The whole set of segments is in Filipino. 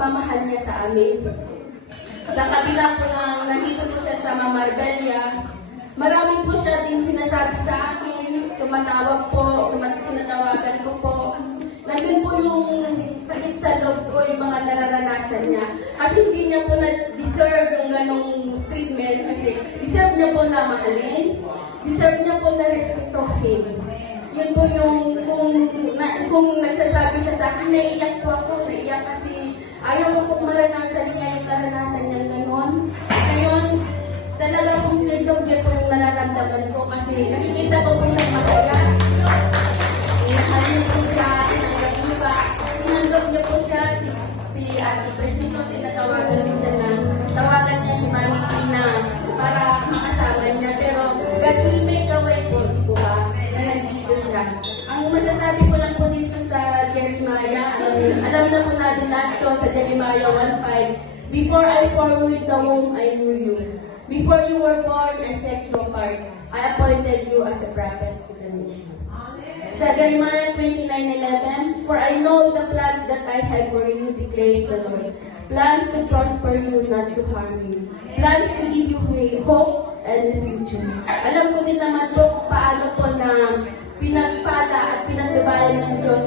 pagmamahal niya sa amin. Sa kabila po na nandito po siya sa Marbella, marami po siya din sinasabi sa akin, tumatawag po, tinatawagan ko po. Nandun po yung sakit sa loob ko, yung mga nararanasan niya. Kasi hindi niya po na-deserve yung ganong treatment kasi deserve niya po na mahalin, deserve niya po na respetuhin. Yun po yung, kung nagsasabi siya sa akin, naiiyak po ako, naiiyak kasi ayaw ko pong maranasan niya yung karanasan niya gano'n. Ngayon, talaga pong deserve po yung nararamdaman ko kasi nakikita ko po siyang masaya. Inahalin po siya, tinanggap niyo po siya, si Ate Presino, tinatawagan niyo siya na, tawagan niya si Mami Tina para makasama niya. Pero God will make a way po, di po ba, na nandito siya. Ang masasabi ko lang po dito sa Jeremiah, alam na po natin lahat to sa Jeremiah 1:5, before I formed with the womb, I knew you. Before you were born, I set you apart. I appointed you as a prophet to the nation. Sa Jeremiah 29:11, for I know the plans that I have for you, declares the Lord. Plans to prosper you, not to harm you. Plans to give you hope and a future. Alam ko din naman po kung paano po na pinagpala at pinagbabayan ng Diyos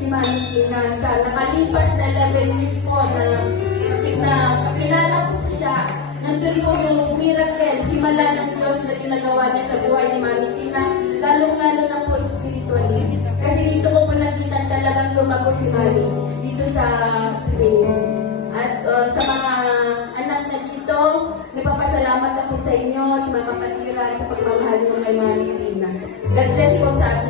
si Mami Tina sa nakalipas na 11 years po na kakilala ko po siya. Nandun po yung miracle, himala ng Diyos na ginagawa niya sa buhay ni Mami Tina, lalong-lalo na po spiritually. Kasi dito ko po nakita talagang lumago si Mami, dito sa Spain. At sa mga anak na dito, nagpapasalamat ako sa inyo, sa mga kapatira, sa pagmamahal niyo kay Mami Tina. God bless po sa